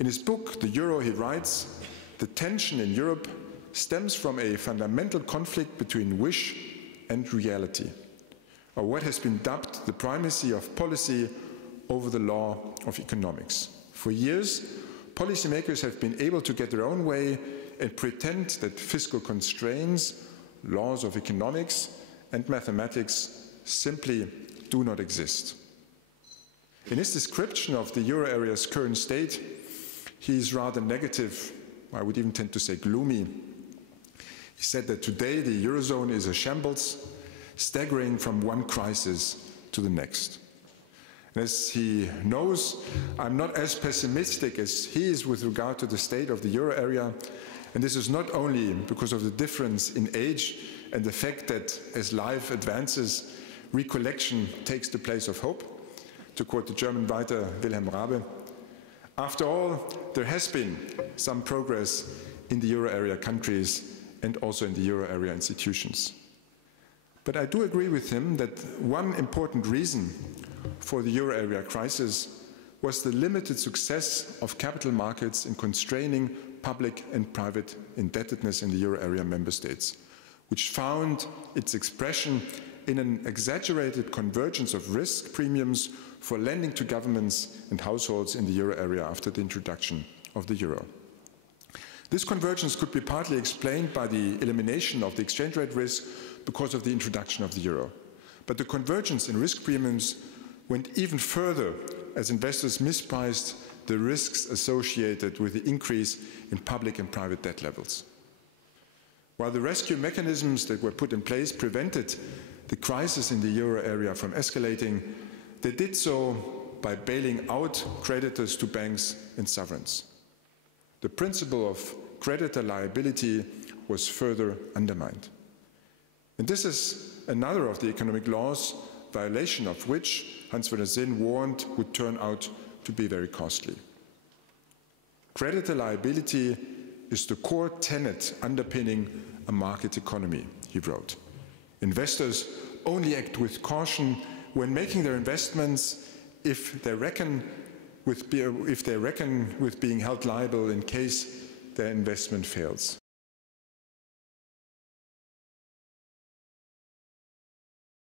In his book, The Euro, he writes, "The tension in Europe stems from a fundamental conflict between wish and reality, or what has been dubbed the primacy of policy over the law of economics. For years, policymakers have been able to get their own way and pretend that fiscal constraints, laws of economics, and mathematics simply do not exist." In his description of the euro area's current state, he is rather negative, I would even tend to say gloomy. He said that today the Eurozone is a shambles, staggering from one crisis to the next. And as he knows, I'm not as pessimistic as he is with regard to the state of the euro area, and this is not only because of the difference in age and the fact that as life advances, recollection takes the place of hope, to quote the German writer Wilhelm Raabe. After all, there has been some progress in the euro area countries and also in the euro area institutions. But I do agree with him that one important reason for the euro area crisis was the limited success of capital markets in constraining public and private indebtedness in the euro area member states, which found its expression in an exaggerated convergence of risk premiums for lending to governments and households in the euro area after the introduction of the euro. This convergence could be partly explained by the elimination of the exchange rate risk because of the introduction of the euro. But the convergence in risk premiums went even further as investors mispriced the risks associated with the increase in public and private debt levels. While the rescue mechanisms that were put in place prevented the crisis in the euro area from escalating, they did so by bailing out creditors to banks and sovereigns. The principle of creditor liability was further undermined. And this is another of the economic laws, violation of which Hans-Werner Sinn warned would turn out to be very costly. Creditor liability is the core tenet underpinning a market economy, he wrote. Investors only act with caution when making their investments if they reckon with being held liable in case their investment fails.